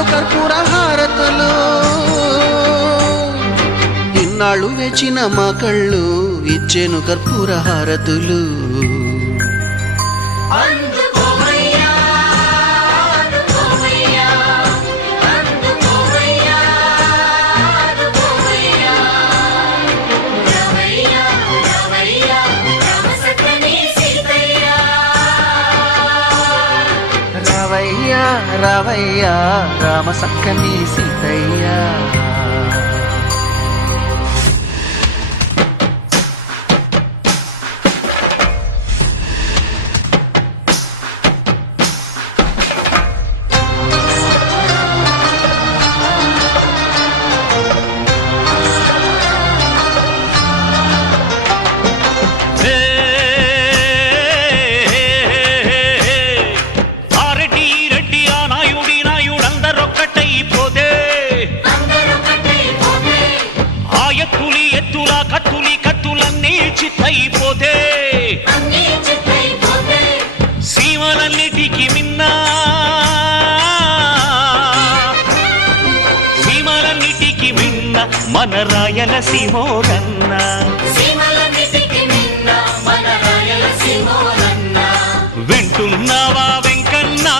ఇచ్చెను కర్పూర హారతులు ఇన్నాళ్ళు వేచిన మా కళ్ళు ఇచ్చెను కర్పూర హారతులు రావయ్యా రావయ్యా రామ సక్కని సీతయ్యా సీమలన్నిటికి మిన్నా మన రాయలసీమోరన్న వింటున్నావా